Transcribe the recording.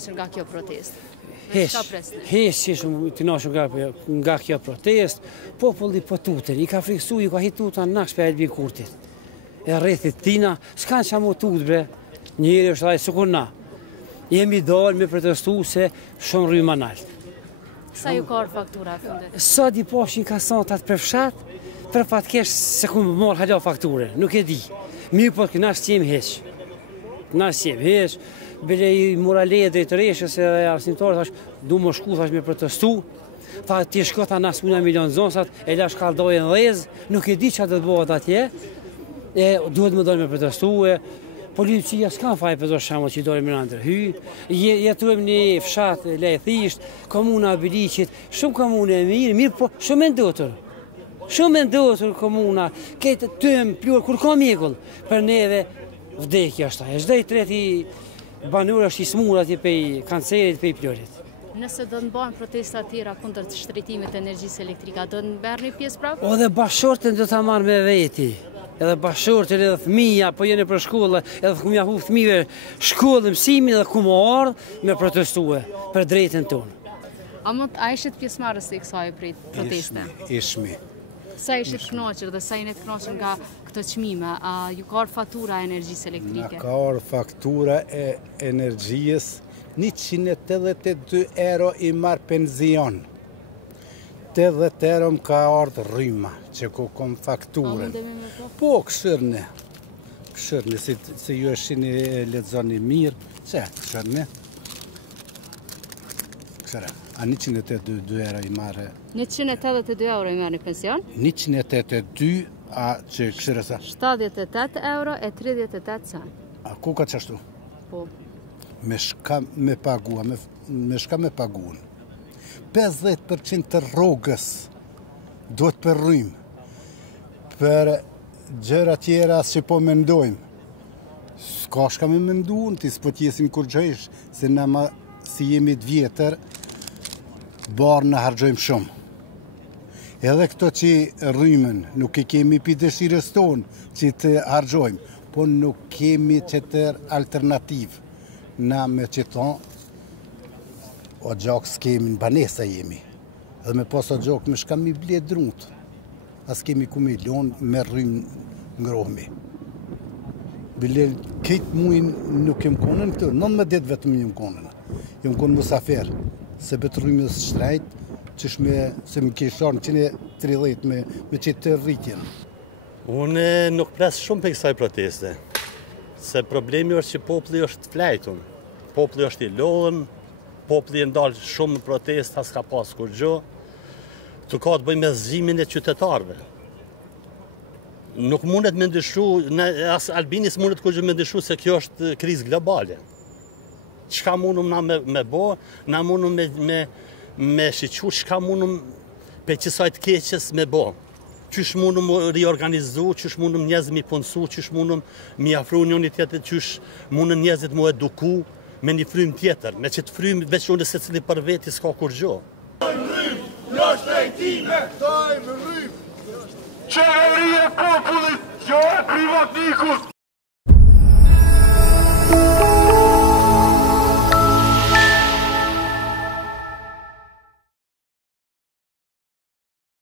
kënaqur nga kjo protestë? Hiç shumë të kënaqur nga kjo protestë. Populli po tutet, i ka friksu, i ka hituta nash për Elbi Kurtit. E rrethit tina, s'kan qa mu tut bre, njëri është ajë sukur na. Jemi dalë me protestu se shumë rrymë naltë. Sa ju ka faktura e fundet? Sa di poshin kasantat për fshat, për fatkesh se ku më morë hala fakture, nuk e di. Mirë po kënash qemë heq. Kënash qemë heq, bile i morale e drejtëreshës e arsimtarët thash, du më shku thash me protestu. Tha ti shkota nas muna milion zonsat, e la shkaldojnë dhez, nuk e di që të bëhet atje. E duhet më dojnë me protestu, policia s'kan faj për do shamo që i dojnë më në ndërhy. Jetujmë një fshat lejthisht, komuna Biliqit, shumë komune e mirë po shumë e ndotër. Shumë e ndotër komuna, këtë tëmë, plurë, kur ka mjekull, për neve vdekja është. E shdej treti banur është i smur atje pej kancerit, pej plurit. Nëse do të mbahen protesta tjera kundër të shtretimit të energjisë elektrike, do të merrni pjesë prapë? O dhe bashortën do ta marr me veti. Edhe bashortën edhe fëmija, po jeni për shkollë, edhe ku mja hu fëmijëve shkollë, mësimin edhe ku më ardhë me protestue për drejtën tonë. A ishit pjesëmarrës i kësaj proteste? Ishmi. Sa ishit kënaqur dhe sa jeni të kënaqur nga këto çmime? A ju ka ardhur fatura e energjisë elektrike? Na ka ardhur faktura e energjisë 182 euro i marë penzion. 80 euro më ka ardhë rryma, që ku kom fakturën. Po, këshërne, si ju e shini e ledzoni mirë, që, këshërne. Këshërne, a 182 euro i marë? 182 euro i marë një pension? 182, a që këshërë sa? 78 euro e 38 cent. A ku ka qashtu? Po. Me shka me paguan. 50% të rrogës duhet për rrymë. Për gjëra tjera që po mendojmë. S'ka shka me menduën, ti s'po t'jesim kur gjëjsh, se na ma si jemi të vjetër, barë në hargjojmë shumë. Edhe këto që rrymën, nuk i kemi pi dëshirës tonë që të hargjojmë, po nuk kemi qëtër alternativë. Na me që thonë, o gjokë s'kemi në banesa jemi. Edhe me pas o gjokë me shka mi ble druntë. As kemi ku me lonë me rrymë ngrohmi. Bile këtë mujnë nuk jem konën këtë, 19 vetëm jem konën. Jem konë musafer, se betë rrymës shtrajt, qësh me, se më kisharë në 130 me qëtë të rritjen. Unë nuk pres shumë për kësaj proteste. Se problemi është që populli është flejtun. Populli është i lodhën, populli e ndalë shumë në protesta, s'ka pas kur gjë. Të ka të bëj me zgjimin e qytetarëve. Nuk mundet me ndryshu, as Albinis mundet kur gjë me ndryshu se kjo është krizë globale. Çka mundum na me bo, na mundum me shiqu, çka mundum pe qësaj të keqes me bo. Qysh mundum riorganizu, qysh mundum njerëzit mi punësu, qysh mundum mi afru njëri tjetrit, qysh mundum njerëzit mu eduku me një frymë tjetër, me që të frymë veç unë se cili për veti s'ka kur gjo. Jo shtrejtime! Dajmë rrymë! Qeveria popullit, jo e privatnikus!